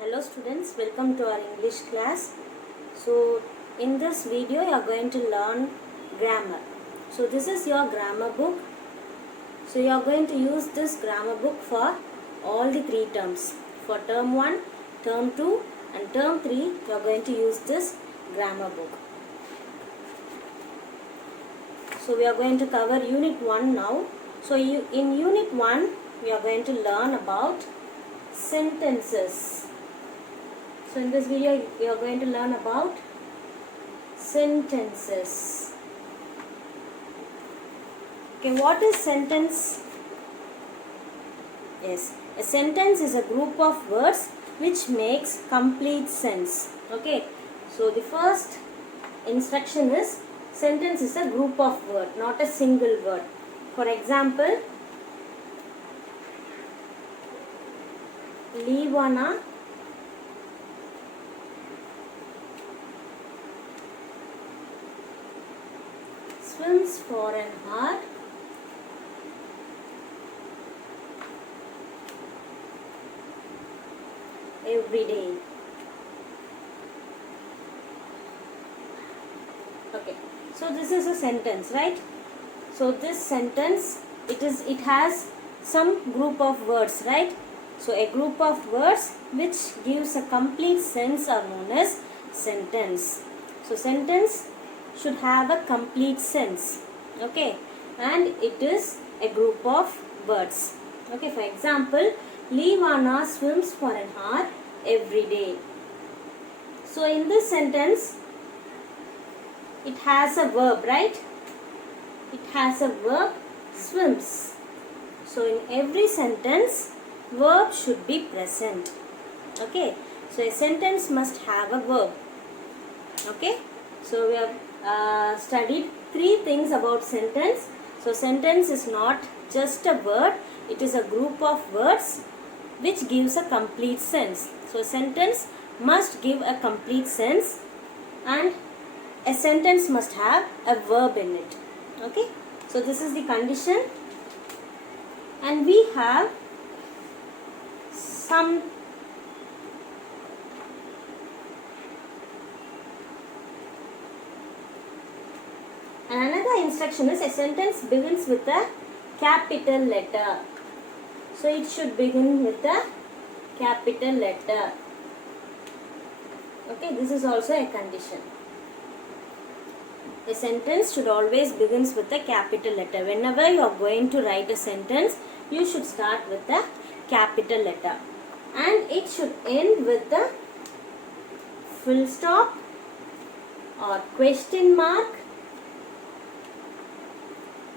Hello students, welcome to our English class. So in this video you are going to learn grammar. So this is your grammar book. So you are going to use this grammar book for all the three terms. For term 1, term 2 and term 3 you are going to use this grammar book. So we are going to cover unit 1 now. So in unit 1 we are going to learn about sentences. So in this video we are going to learn about sentences. Okay, what is sentence? Yes, a sentence is a group of words which makes complete sense. Okay, so the first instruction is sentence is a group of words, not a single word. For example, Leevana swims for an hour every day. Okay, so this is a sentence, right? So this sentence it has some group of words, right? So a group of words which gives a complete sense are known as sentence. So sentence should have a complete sense, okay, and it is a group of words. Okay, for example, Leevana swims for an hour every day. So in this sentence it has a verb, right? It has a verb, swims. So in every sentence verb should be present. Okay, so a sentence must have a verb. Okay, so we have studied three things about sentence. So sentence is not just a word, it is a group of words which gives a complete sense. So a sentence must give a complete sense and a sentence must have a verb in it. Okay, so this is the condition, and we have some and another instruction is a sentence begins with a capital letter. So it should begin with a capital letter. Okay, this is also a condition. A sentence should always begins with a capital letter. Whenever you are going to write a sentence, you should start with a capital letter. And it should end with a full stop or question mark,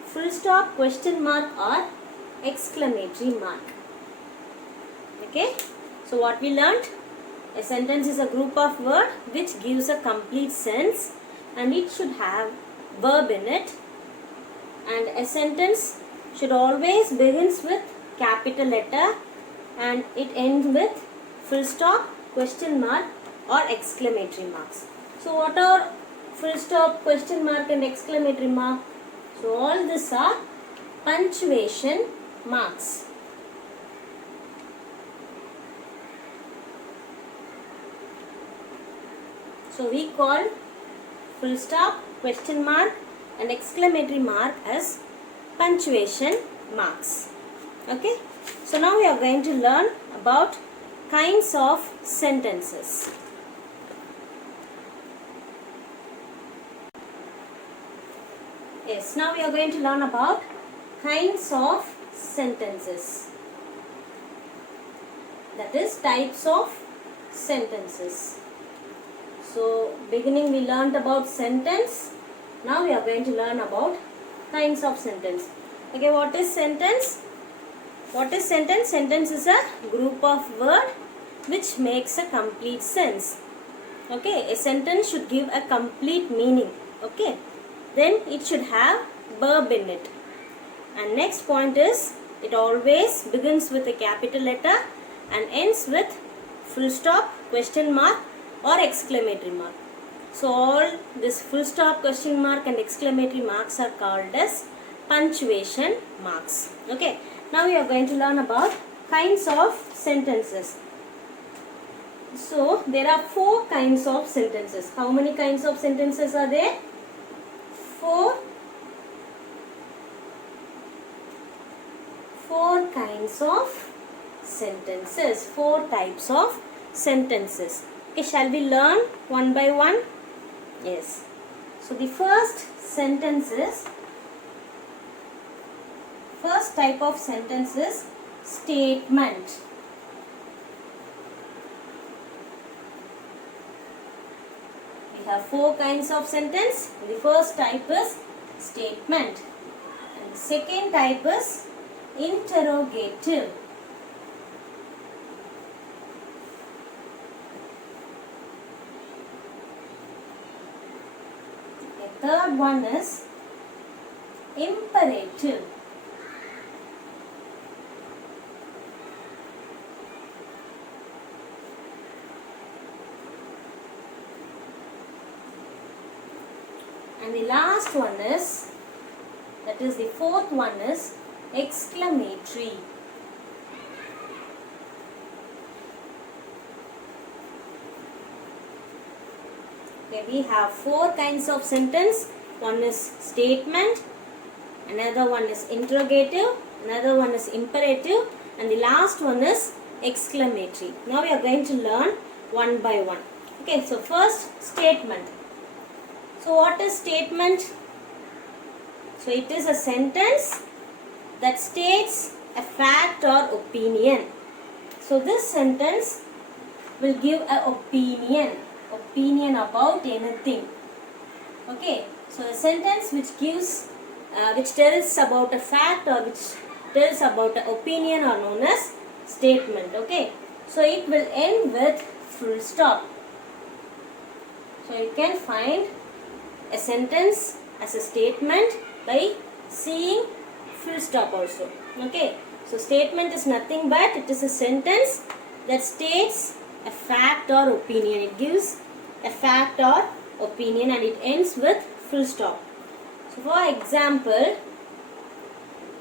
full stop, question mark or exclamatory mark. Okay, so what we learnt? A sentence is a group of words which gives a complete sense and it should have verb in it, and a sentence should always begins with capital letter and it ends with full stop, question mark or exclamatory marks. So what are full stop, question mark and exclamatory mark? So all these are punctuation marks. So we call full stop, question mark and exclamatory mark as punctuation marks. Okay, so now we are going to learn about kinds of sentences. Yes, now we are going to learn about kinds of sentences. That is types of sentences. So beginning we learned about sentence. Now we are going to learn about kinds of sentence. Okay, what is sentence? What is sentence? Sentence is a group of words which makes a complete sense. Okay, a sentence should give a complete meaning. Okay, then it should have verb in it. And next point is it always begins with a capital letter and ends with full stop, question mark or exclamatory mark. So all this full stop, question mark and exclamatory marks are called as punctuation marks. Okay, now we are going to learn about kinds of sentences. So there are four kinds of sentences. How many kinds of sentences are there? Four kinds of sentences. Four types of sentences. Okay, shall we learn one by one? Yes. So the first type of sentence is statement. We have four kinds of sentence. The first type is statement. And the second type is interrogative. The third one is imperative. And the last one is, that is the fourth one is exclamatory. Okay, we have four kinds of sentence. One is statement, another one is interrogative, another one is imperative, and the last one is exclamatory. Now we are going to learn one by one. Okay, so first statement. So what is statement? So it is a sentence that states a fact or opinion. So this sentence will give an opinion about anything. Okay, so a sentence which gives, which tells about a fact or which tells about an opinion are known as statement. Okay, so it will end with full stop. So you can find a sentence as a statement by seeing full stop also. Okay, so statement is nothing but it is a sentence that states a fact or opinion. It gives a fact or opinion and it ends with full stop. So for example,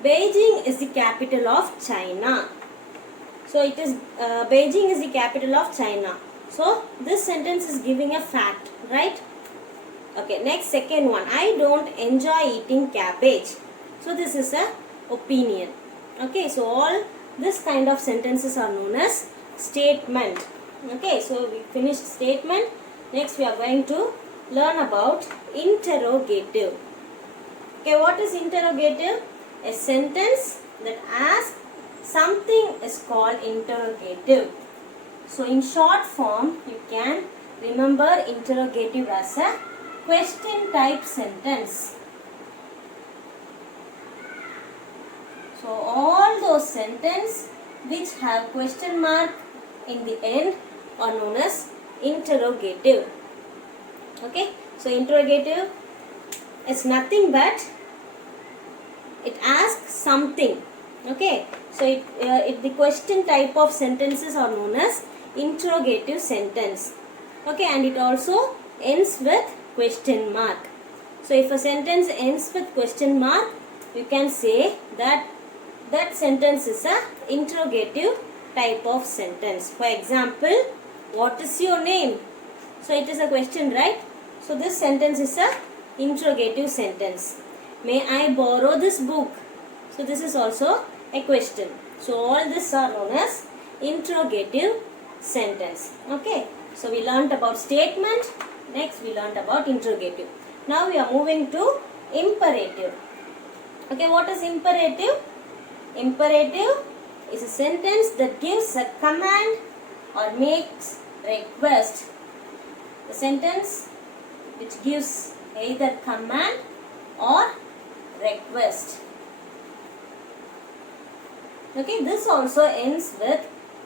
Beijing is the capital of China. So it is Beijing is the capital of China. So this sentence is giving a fact, right? Okay, next second one. I don't enjoy eating cabbage. So this is a opinion. Okay, so all this kind of sentences are known as statement. Okay, so we finished statement. Next we are going to learn about interrogative. Okay, what is interrogative? A sentence that asks something is called interrogative. So in short form, you can remember interrogative as a question type sentence. So all those sentences which have question mark in the end are known as interrogative. Okay, so interrogative is nothing but it asks something. Okay, so the question type of sentences are known as interrogative sentence. Okay, and it also ends with question mark. So if a sentence ends with question mark, you can say that that sentence is a interrogative type of sentence. For example, what is your name? So it is a question, right? So this sentence is a interrogative sentence. May I borrow this book? So this is also a question. So all these are known as interrogative sentence. Okay, so we learnt about statement. Next we learnt about interrogative. Now we are moving to imperative. Okay, what is imperative? Imperative is a sentence that gives a command or makes request. The sentence which gives either command or request. Okay, this also ends with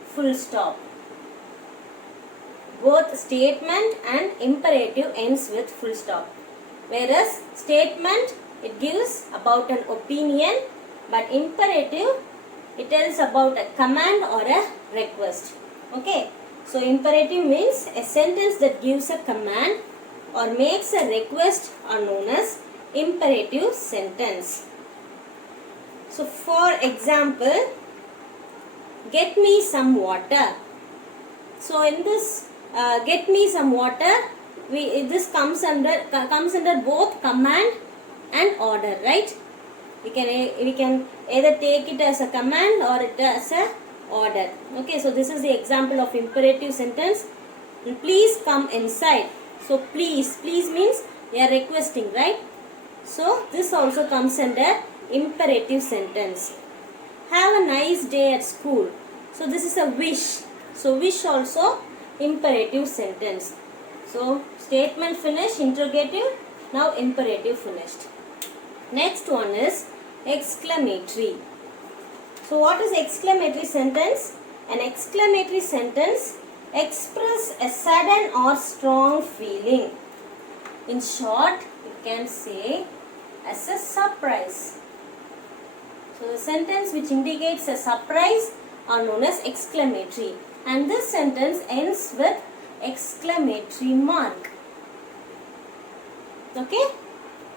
full stop. Both statement and imperative ends with full stop. Whereas statement, it gives about an opinion, but imperative, it tells about a command or a request. Okay, so imperative means a sentence that gives a command or makes a request are known as imperative sentence. So for example, get me some water. So in this get me some water, this comes under both command and order, right? We can either take it as a command or it as a order. Okay, so this is the example of imperative sentence. Please come inside. So please means they are requesting, right? So this also comes under imperative sentence. Have a nice day at school. So this is a wish. So wish also imperative sentence. So statement finished, interrogative, now imperative finished. Next one is exclamatory. So what is exclamatory sentence? An exclamatory sentence express a sudden or strong feeling. In short, you can say as a surprise. So the sentence which indicates a surprise are known as exclamatory, and this sentence ends with exclamatory mark. Okay?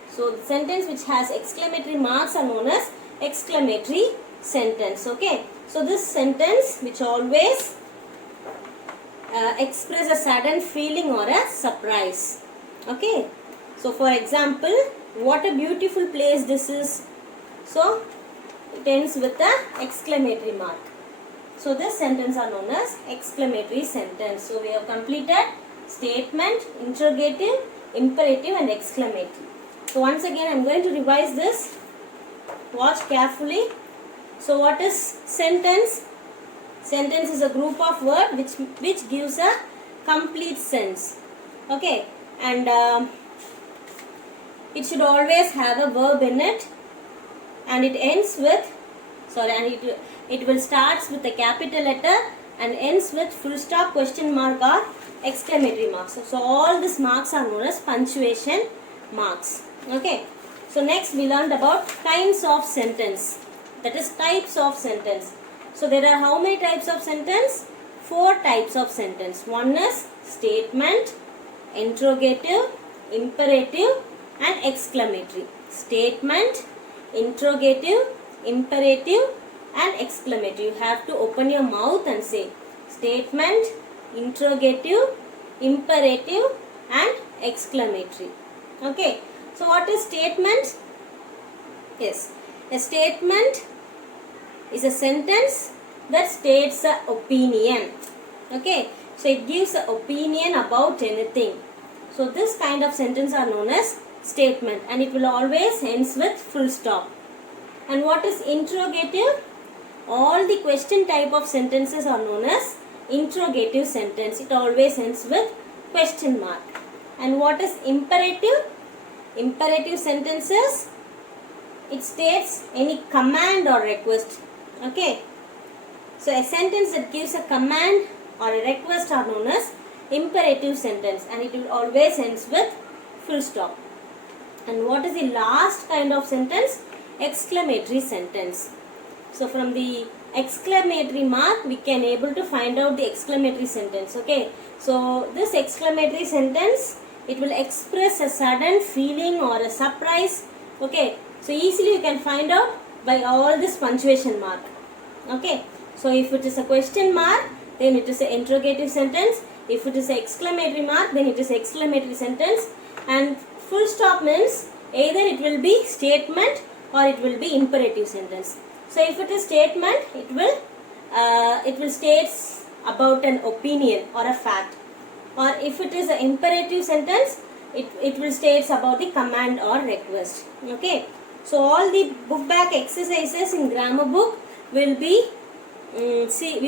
So the sentence which has exclamatory marks are known as exclamatory sentence. Okay? So this sentence which always express a sudden feeling or a surprise. Okay? So for example, what a beautiful place this is. So it ends with the exclamatory mark. So this sentence are known as exclamatory sentence. So we have completed statement, interrogative, imperative and exclamatory. So once again I am going to revise this. Watch carefully. So what is sentence? Sentence is a group of words which gives a complete sense. Okay, and it should always have a verb in it, and it ends with it will starts with a capital letter and ends with full stop, question mark or exclamatory marks. So all these marks are known as punctuation marks. Okay. So next we learned about kinds of sentence, that is types of sentence. So there are how many types of sentence? 4 types of sentence. One is statement, interrogative, imperative and exclamatory. Statement, interrogative, imperative and exclamatory. You have to open your mouth and say statement, interrogative, imperative and exclamatory. Okay. So what is statement? Yes, a statement is a sentence that states an opinion. Okay, so it gives an opinion about anything. So this kind of sentence are known as statement, and it will always ends with full stop. And what is interrogative? All the question type of sentences are known as interrogative sentence. It always ends with question mark. And what is imperative? Imperative sentences, it states any command or request. Okay. So a sentence that gives a command or a request are known as imperative sentence, and it will always ends with full stop. And what is the last kind of sentence? Exclamatory sentence. So from the exclamatory mark we can able to find out the exclamatory sentence. Okay. So this exclamatory sentence, it will express a sudden feeling or a surprise. Okay. So easily you can find out by all this punctuation mark. Okay. So if it is a question mark, then it is an interrogative sentence. If it is an exclamatory mark, then it is an exclamatory sentence. And full stop means either it will be statement or it will be imperative sentence. So if it is statement, it will states about an opinion or a fact. Or if it is an imperative sentence, it will states about the command or request. Okay. So all the book back exercises in grammar book will be seeing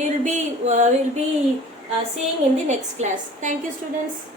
in the next class. Thank you, students.